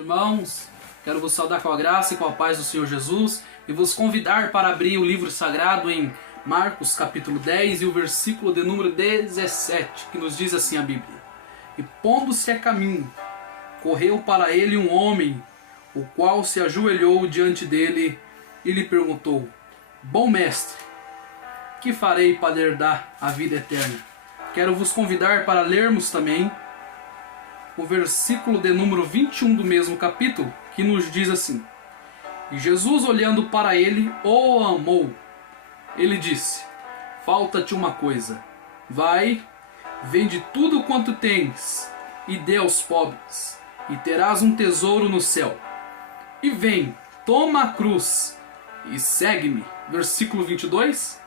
Irmãos, quero vos saudar com a graça e com a paz do Senhor Jesus e vos convidar para abrir o livro sagrado em Marcos capítulo 10 e o versículo de número 17, que nos diz assim a Bíblia: E pondo-se a caminho, correu para ele um homem, o qual se ajoelhou diante dele e lhe perguntou: Bom mestre, que farei para herdar a vida eterna? Quero vos convidar para lermos também o versículo de número 21 do mesmo capítulo, que nos diz assim: E Jesus, olhando para ele, o amou. Ele disse: Falta-te uma coisa. Vai, vende tudo quanto tens e dê aos pobres, e terás um tesouro no céu. E vem, toma a cruz e segue-me. Versículo 22.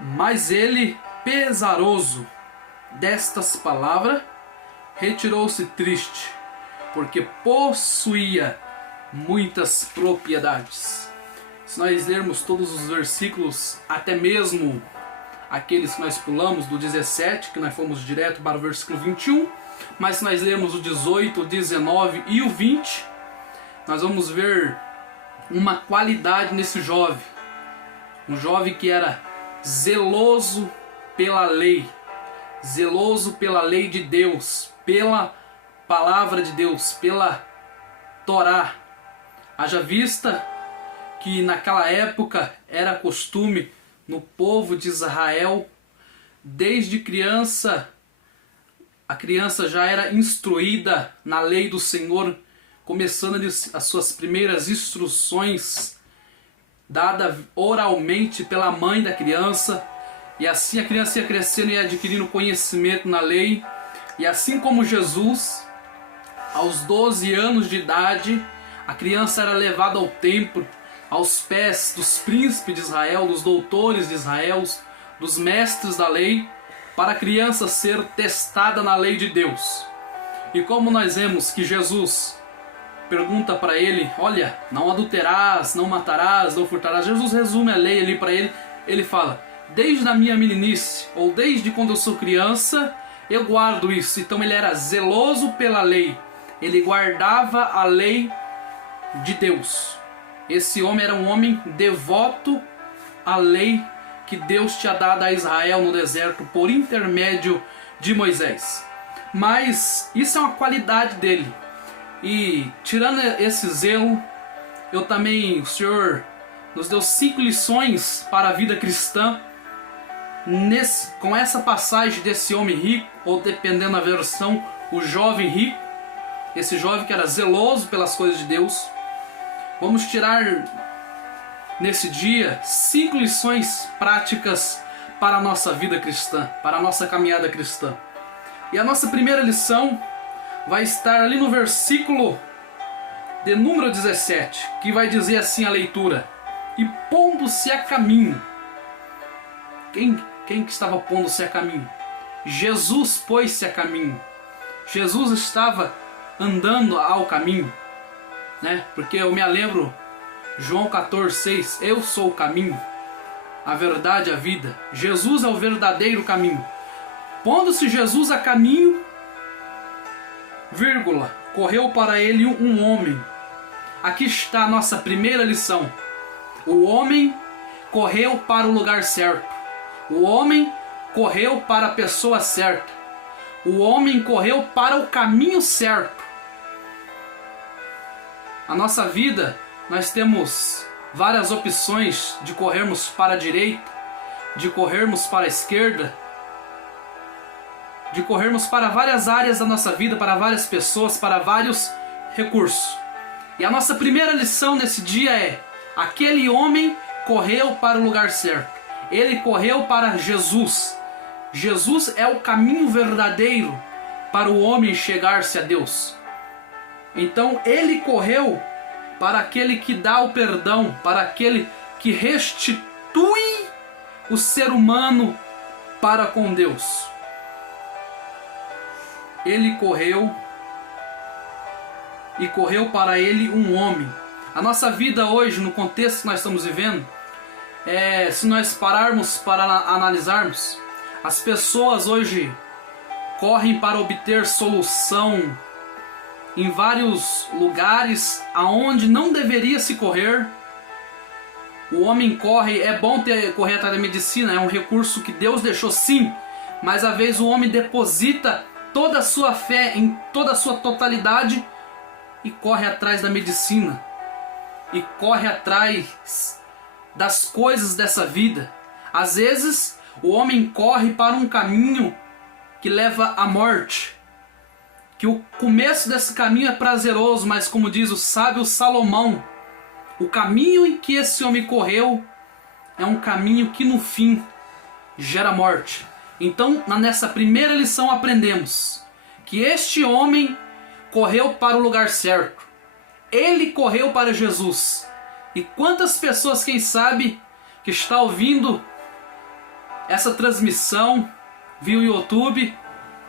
Mas ele, pesaroso destas palavras, retirou-se triste, porque possuía muitas propriedades. Se nós lermos todos os versículos, até mesmo aqueles que nós pulamos do 17, que nós fomos direto para o versículo 21, mas se nós lermos o 18, o 19 e o 20, nós vamos ver uma qualidade nesse jovem. Um jovem que era zeloso pela lei, zeloso pela lei de Deus, pela palavra de Deus, pela Torá. Haja vista que naquela época era costume no povo de Israel, desde criança, a criança já era instruída na lei do Senhor, começando as suas primeiras instruções dadas oralmente pela mãe da criança, e assim a criança ia crescendo e adquirindo conhecimento na lei. E assim como Jesus, aos 12 anos de idade, a criança era levada ao templo, aos pés dos príncipes de Israel, dos doutores de Israel, dos mestres da lei, para a criança ser testada na lei de Deus. E como nós vemos que Jesus pergunta para ele: olha, não adulterarás, não matarás, não furtarás. Jesus resume a lei ali para ele. Ele fala: desde a minha meninice, ou desde quando eu sou criança, eu guardo isso. Então ele era zeloso pela lei. Ele guardava a lei de Deus. Esse homem era um homem devoto à lei que Deus tinha dado a Israel no deserto por intermédio de Moisés. Mas isso é uma qualidade dele. E tirando esse zelo, o Senhor nos deu 5 lições para a vida cristã com essa passagem desse homem rico, ou dependendo da versão, o jovem rico, esse jovem que era zeloso pelas coisas de Deus. Vamos tirar nesse dia 5 lições práticas para a nossa vida cristã, para a nossa caminhada cristã. E a nossa primeira lição vai estar ali no versículo de número 17, que vai dizer assim a leitura: E pondo-se a caminho. Quem que estava pondo-se a caminho? Jesus pôs-se a caminho. Jesus estava andando ao caminho, né? Porque eu me lembro João 14,6: Eu sou o caminho, a verdade e a vida. Jesus é o verdadeiro caminho. Pondo-se Jesus a caminho, vírgula, correu para ele um homem. Aqui está a nossa primeira lição. O homem correu para o lugar certo. O homem correu para a pessoa certa. O homem correu para o caminho certo. A nossa vida, nós temos várias opções de corrermos para a direita, de corrermos para a esquerda, de corrermos para várias áreas da nossa vida, para várias pessoas, para vários recursos. E a nossa primeira lição nesse dia é: aquele homem correu para o lugar certo. Ele correu para Jesus. Jesus é o caminho verdadeiro para o homem chegar-se a Deus. Então ele correu para aquele que dá o perdão, para aquele que restitui o ser humano para com Deus. Ele correu e correu para ele um homem. A nossa vida hoje, no contexto que nós estamos vivendo, se nós pararmos para analisarmos, as pessoas hoje correm para obter solução em vários lugares aonde não deveria se correr. O homem corre, é bom correr atrás da medicina, é um recurso que Deus deixou sim, mas às vezes o homem deposita toda a sua fé em toda a sua totalidade e corre atrás da medicina, e corre atrás das coisas dessa vida. Às vezes o homem corre para um caminho que leva à morte, que o começo desse caminho é prazeroso, mas como diz o sábio Salomão, o caminho em que esse homem correu é um caminho que no fim gera morte. Então, nessa primeira lição aprendemos que este homem correu para o lugar certo. Ele correu para Jesus. E quantas pessoas, quem sabe, que está ouvindo essa transmissão via o YouTube,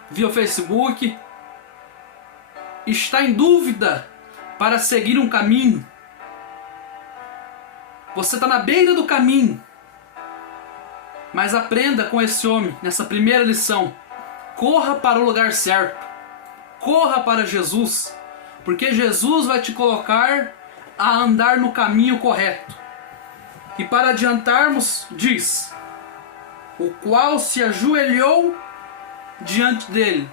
via o Facebook, está em dúvida para seguir um caminho. Você está na beira do caminho, mas aprenda com esse homem nessa primeira lição. Corra para o lugar certo. Corra para Jesus, porque Jesus vai te colocar a andar no caminho correto. E para adiantarmos, diz: o qual se ajoelhou diante dele.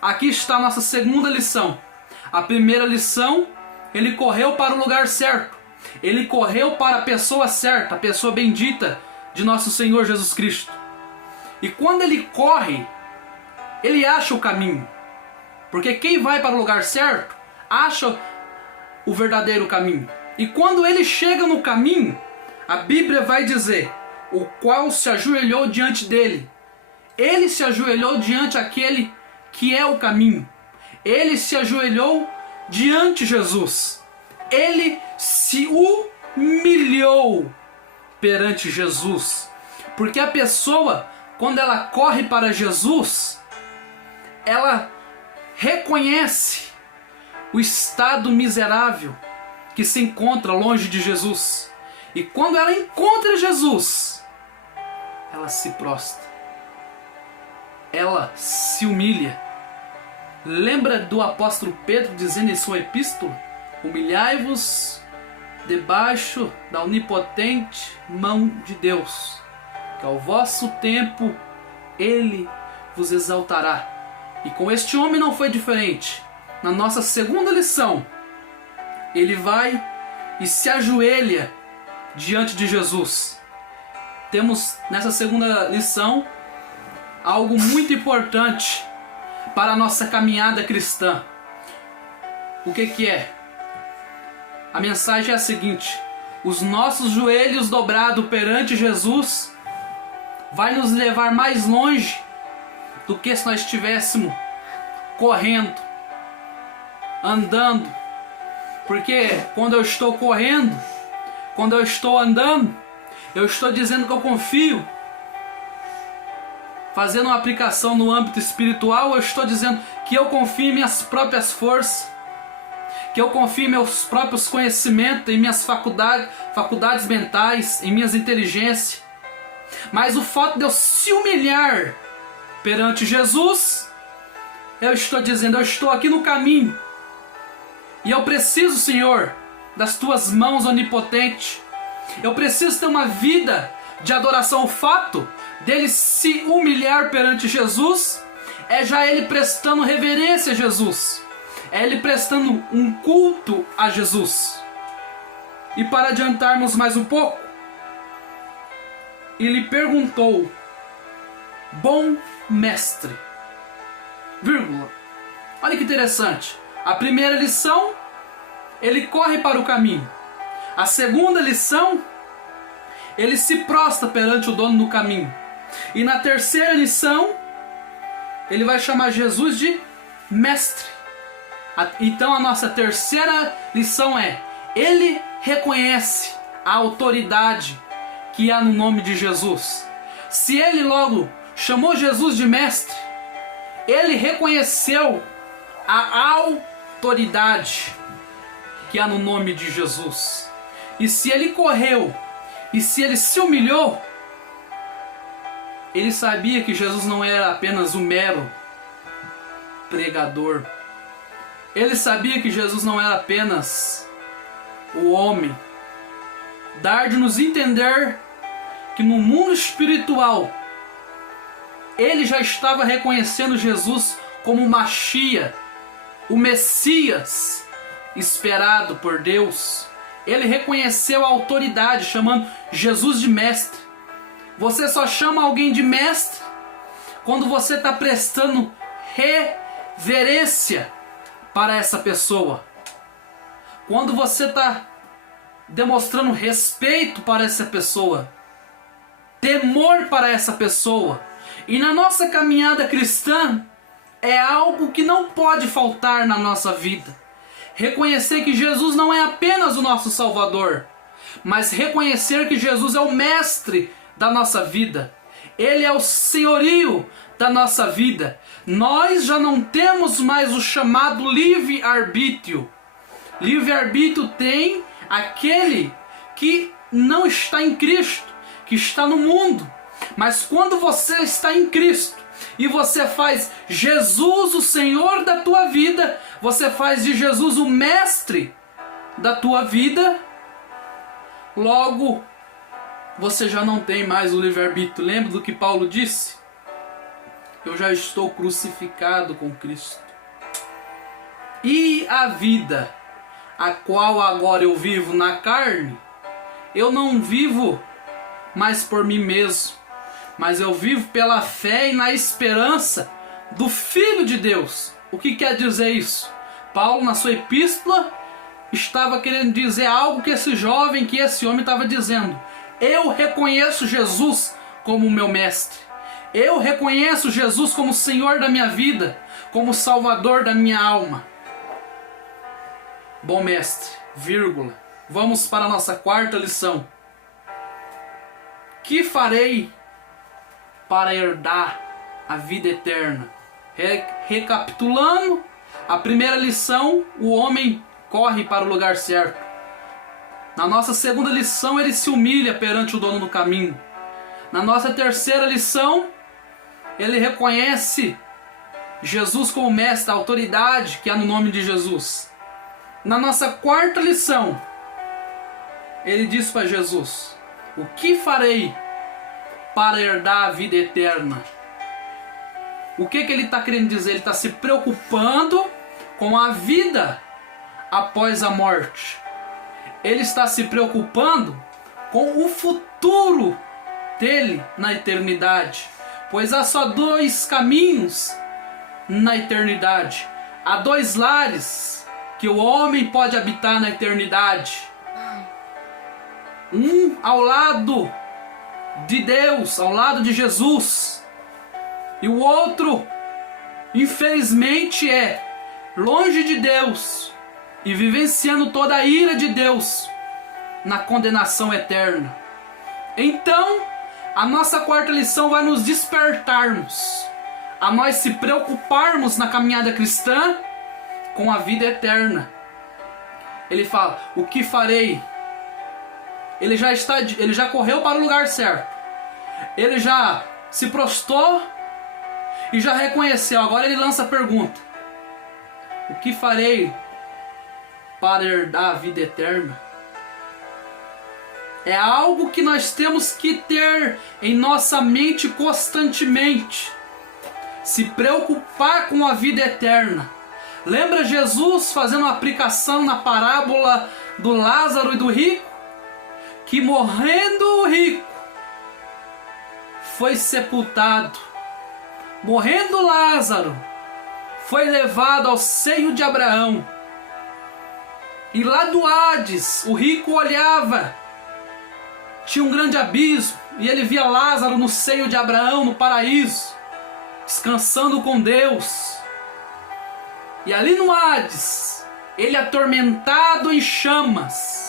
Aqui está a nossa segunda lição. A primeira lição, ele correu para o lugar certo. Ele correu para a pessoa certa, a pessoa bendita de nosso Senhor Jesus Cristo. E quando ele corre, ele acha o caminho. Porque quem vai para o lugar certo, acha o verdadeiro caminho. E quando ele chega no caminho, a Bíblia vai dizer: o qual se ajoelhou diante dele. Ele se ajoelhou diante daquele que é o caminho. Ele se ajoelhou diante de Jesus. Ele se humilhou perante Jesus. Porque a pessoa, quando ela corre para Jesus, ela reconhece o estado miserável que se encontra longe de Jesus. E quando ela encontra Jesus, ela se prostra. Ela se humilha. Lembra do apóstolo Pedro dizendo em sua epístola: humilhai-vos debaixo da onipotente mão de Deus, que ao vosso tempo Ele vos exaltará. E com este homem não foi diferente. Na nossa segunda lição, ele vai e se ajoelha diante de Jesus. Temos nessa segunda lição algo muito importante para a nossa caminhada cristã. O que é? A mensagem é a seguinte: os nossos joelhos dobrados perante Jesus vai nos levar mais longe do que se nós estivéssemos correndo, andando. Porque quando eu estou correndo, quando eu estou andando, eu estou dizendo que eu confio. Fazendo uma aplicação no âmbito espiritual, eu estou dizendo que eu confio em minhas próprias forças, que eu confio em meus próprios conhecimentos, em minhas faculdades mentais, em minhas inteligências. Mas o fato de eu se humilhar perante Jesus, eu estou dizendo: eu estou aqui no caminho, e eu preciso, Senhor, das tuas mãos onipotentes. Eu preciso ter uma vida de adoração. O fato dele se humilhar perante Jesus é já ele prestando reverência a Jesus, é ele prestando um culto a Jesus. E para adiantarmos mais um pouco, ele perguntou: bom mestre, vírgula. Olha que interessante. A primeira lição, ele corre para o caminho. A segunda lição, ele se prostra perante o dono do caminho. E na terceira lição, ele vai chamar Jesus de mestre. Então a nossa terceira lição é: ele reconhece a autoridade que há no nome de Jesus. Se ele logo chamou Jesus de mestre, ele reconheceu a autoridade que há no nome de Jesus. E se ele correu, e se ele se humilhou, ele sabia que Jesus não era apenas um mero pregador, Ele sabia que Jesus não era apenas o homem. Dar de nos entender que no mundo espiritual ele já estava reconhecendo Jesus como o Machia, o Messias esperado por Deus. Ele reconheceu a autoridade, chamando Jesus de mestre. Você só chama alguém de mestre quando você está prestando reverência para essa pessoa. Quando você está demonstrando respeito para essa pessoa, temor para essa pessoa. E na nossa caminhada cristã, é algo que não pode faltar na nossa vida. Reconhecer que Jesus não é apenas o nosso Salvador, mas reconhecer que Jesus é o mestre da nossa vida. Ele é o senhorio da nossa vida. Nós já não temos mais o chamado livre-arbítrio. Livre-arbítrio tem aquele que não está em Cristo, que está no mundo. Mas quando você está em Cristo e você faz Jesus o Senhor da tua vida, você faz de Jesus o mestre da tua vida, logo você já não tem mais o livre-arbítrio. Lembra do que Paulo disse? Eu já estou crucificado com Cristo. E a vida, a qual agora eu vivo na carne, eu não vivo mais por mim mesmo, mas eu vivo pela fé e na esperança do Filho de Deus. O que quer dizer isso? Paulo, na sua epístola, estava querendo dizer algo que esse jovem, que esse homem estava dizendo. Eu reconheço Jesus como meu mestre. Eu reconheço Jesus como Senhor da minha vida, como Salvador da minha alma. Bom mestre, vírgula. Vamos para a nossa quarta lição. Que farei para herdar a vida eterna? Recapitulando, a primeira lição, o homem corre para o lugar certo. Na nossa segunda lição, ele se humilha perante o dono do caminho. Na nossa terceira lição, ele reconhece Jesus como mestre, a autoridade que há no nome de Jesus. Na nossa quarta lição, ele diz para Jesus: o que farei para herdar a vida eterna? O que ele está querendo dizer? Ele está se preocupando com a vida após a morte. Ele está se preocupando com o futuro dele na eternidade. Pois há só dois caminhos na eternidade. Há dois lares que o homem pode habitar na eternidade. Um ao lado de Deus, ao lado de Jesus. E o outro, infelizmente, é longe de Deus e vivenciando toda a ira de Deus na condenação eterna. Então, a nossa quarta lição vai nos despertarmos a nós se preocuparmos na caminhada cristã com a vida eterna. Ele fala: o que farei? Ele já correu para o lugar certo. Ele já se prostrou e já reconheceu. Agora ele lança a pergunta: o que farei para herdar a vida eterna? É algo que nós temos que ter em nossa mente constantemente. Se preocupar com a vida eterna. Lembra Jesus fazendo uma aplicação na parábola do Lázaro e do rico? Que morrendo o rico, foi sepultado. Morrendo Lázaro, foi levado ao seio de Abraão. E lá do Hades, o rico olhava, tinha um grande abismo, e ele via Lázaro no seio de Abraão, no paraíso, descansando com Deus. E ali no Hades, ele atormentado em chamas,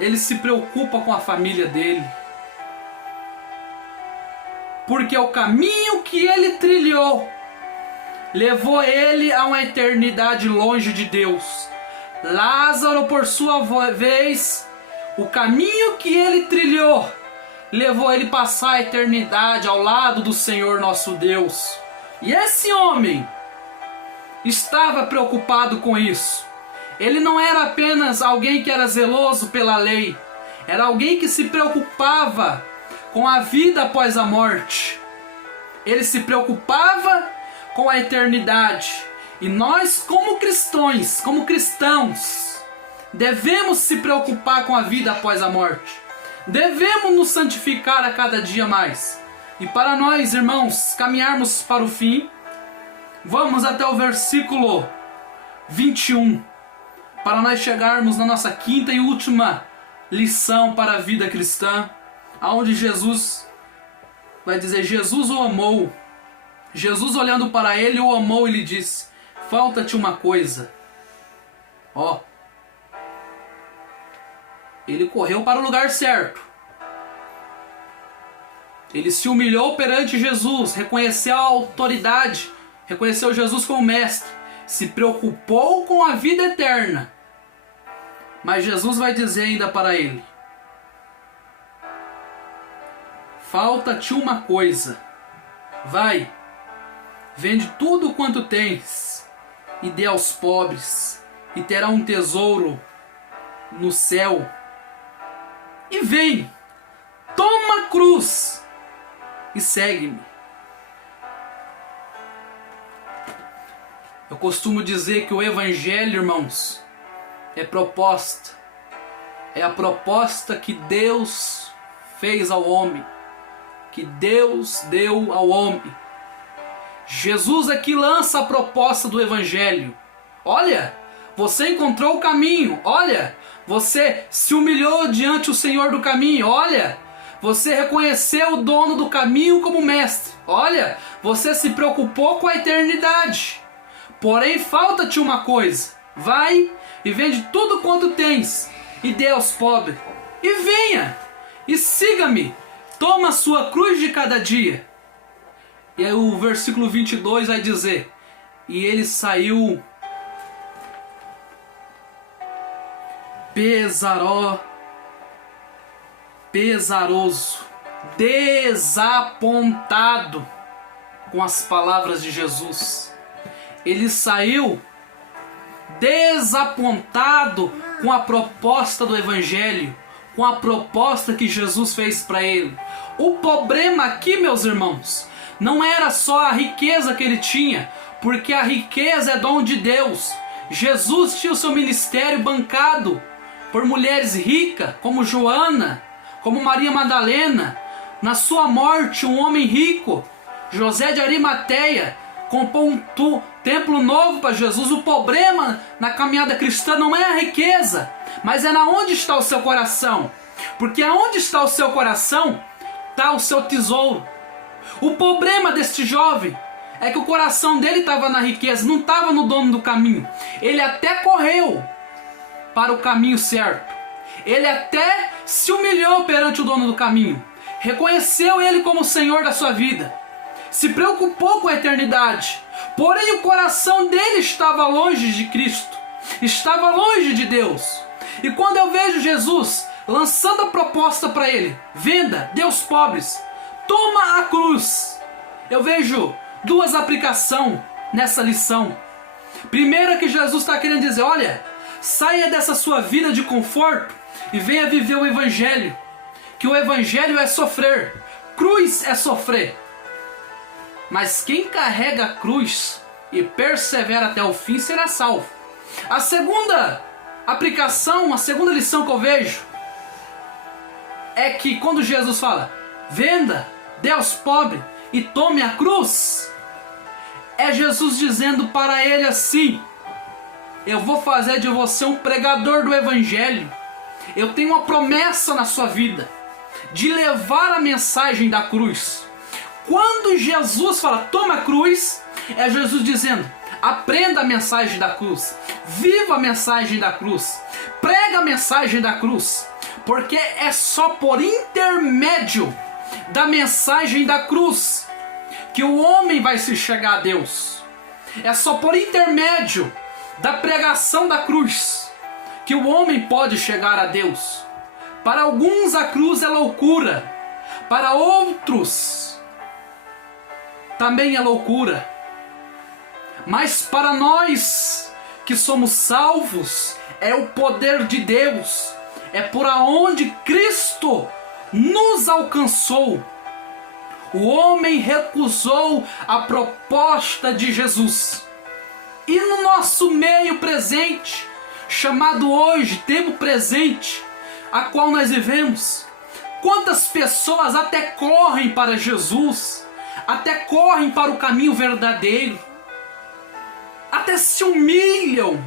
ele se preocupa com a família dele, porque o caminho que ele trilhou levou ele a uma eternidade longe de Deus. Lázaro, por sua vez, o caminho que ele trilhou levou ele a passar a eternidade ao lado do Senhor nosso Deus. E esse homem estava preocupado com isso. Ele não era apenas alguém que era zeloso pela lei, era alguém que se preocupava com a vida após a morte. Ele se preocupava com a eternidade. E nós, como cristãos, devemos se preocupar com a vida após a morte. Devemos nos santificar a cada dia mais. E para nós, irmãos, caminharmos para o fim, vamos até o versículo 21, para nós chegarmos na nossa quinta e última lição para a vida cristã, onde Jesus vai dizer, Jesus o amou. Jesus, olhando para ele, o amou e lhe disse, falta-te uma coisa. Ó, ele correu para o lugar certo. Ele se humilhou perante Jesus, reconheceu a autoridade, reconheceu Jesus como mestre, se preocupou com a vida eterna. Mas Jesus vai dizer ainda para ele, falta-te uma coisa. Vai, vende tudo quanto tens e dê aos pobres, e terá um tesouro no céu. E vem, toma a cruz e segue-me. Eu costumo dizer que o Evangelho, irmãos, é proposta. É a proposta que Deus fez ao homem, que Deus deu ao homem. Jesus aqui lança a proposta do Evangelho. Olha, você encontrou o caminho. Olha, você se humilhou diante do Senhor do caminho. Olha, você reconheceu o dono do caminho como mestre. Olha, você se preocupou com a eternidade. Porém, falta-te uma coisa. Vai e vende tudo quanto tens e dê aos pobres. E venha e siga-me. Toma a sua cruz de cada dia. E aí o versículo 22 vai dizer, e ele saiu pesaroso, desapontado com as palavras de Jesus. Ele saiu desapontado com a proposta do Evangelho, com a proposta que Jesus fez para ele. O problema aqui, meus irmãos, não era só a riqueza que ele tinha, porque a riqueza é dom de Deus. Jesus tinha o seu ministério bancado por mulheres ricas, como Joana, como Maria Madalena. Na sua morte, um homem rico, José de Arimateia, comprou um templo novo para Jesus. O problema na caminhada cristã não é a riqueza, mas é na onde está o seu coração. Porque aonde está o seu coração, está o seu tesouro. O problema deste jovem é que o coração dele estava na riqueza, não estava no dono do caminho. Ele até correu para o caminho certo. Ele até se humilhou perante o dono do caminho. Reconheceu ele como o Senhor da sua vida. Se preocupou com a eternidade. Porém o coração dele estava longe de Cristo. Estava longe de Deus. E quando eu vejo Jesus lançando a proposta para ele, venda, dê aos pobres, toma a cruz, eu vejo duas aplicações nessa lição. Primeiro, que Jesus está querendo dizer, olha, saia dessa sua vida de conforto e venha viver o Evangelho. Que o Evangelho é sofrer, cruz é sofrer. Mas quem carrega a cruz e persevera até o fim será salvo. A segunda aplicação, a segunda lição que eu vejo é que quando Jesus fala, venda, dê aos pobres e tome a cruz, é Jesus dizendo para ele assim, eu vou fazer de você um pregador do Evangelho. Eu tenho uma promessa na sua vida de levar a mensagem da cruz. Quando Jesus fala, toma a cruz, é Jesus dizendo, aprenda a mensagem da cruz, viva a mensagem da cruz, prega a mensagem da cruz, porque é só por intermédio da mensagem da cruz que o homem vai se chegar a Deus. É só por intermédio da pregação da cruz que o homem pode chegar a Deus. Para alguns a cruz é loucura, Para outros também é loucura. Mas para nós que somos salvos, é o poder de Deus. É por onde Cristo nos alcançou. O homem recusou a proposta de Jesus. E no nosso meio presente, chamado hoje, tempo presente, a qual nós vivemos, quantas pessoas até correm para Jesus, até correm para o caminho verdadeiro, até se humilham,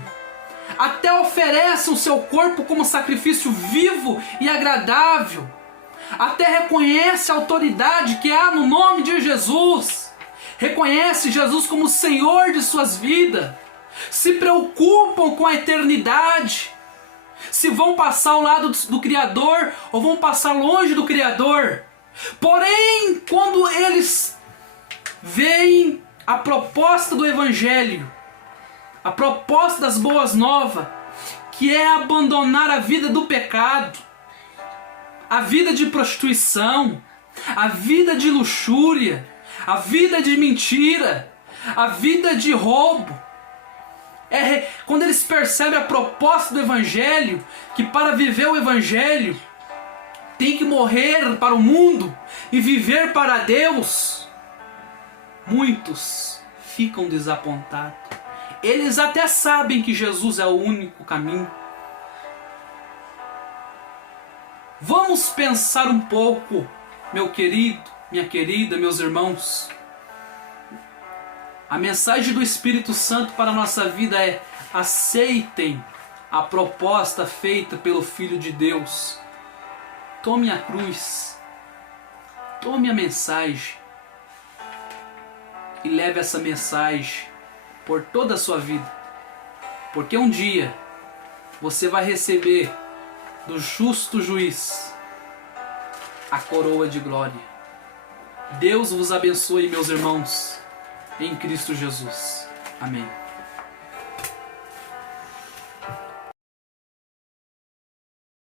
até oferecem o seu corpo como sacrifício vivo e agradável, até reconhece a autoridade que há no nome de Jesus, reconhece Jesus como Senhor de suas vidas, se preocupam com a eternidade, se vão passar ao lado do Criador ou vão passar longe do Criador. Porém, quando eles veem a proposta do Evangelho, a proposta das boas novas, que é abandonar a vida do pecado, a vida de prostituição, a vida de luxúria, a vida de mentira, a vida de roubo. Quando eles percebem a proposta do Evangelho, que para viver o Evangelho tem que morrer para o mundo e viver para Deus, muitos ficam desapontados. Eles até sabem que Jesus é o único caminho. Vamos pensar um pouco, meu querido, minha querida, meus irmãos. A mensagem do Espírito Santo para a nossa vida é: aceitem a proposta feita pelo Filho de Deus. Tome a cruz, tome a mensagem e leve essa mensagem por toda a sua vida, porque um dia você vai receber do justo juiz a coroa de glória. Deus vos abençoe, meus irmãos, em Cristo Jesus. Amém.